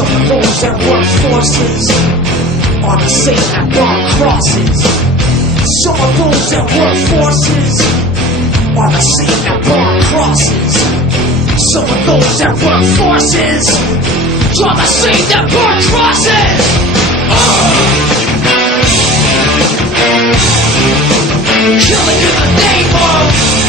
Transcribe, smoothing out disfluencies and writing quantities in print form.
Some of those that work forces are the same that burn crosses. Some of those that work forces are the same that burn crosses. Some of those that work forces are the same that burn crosses.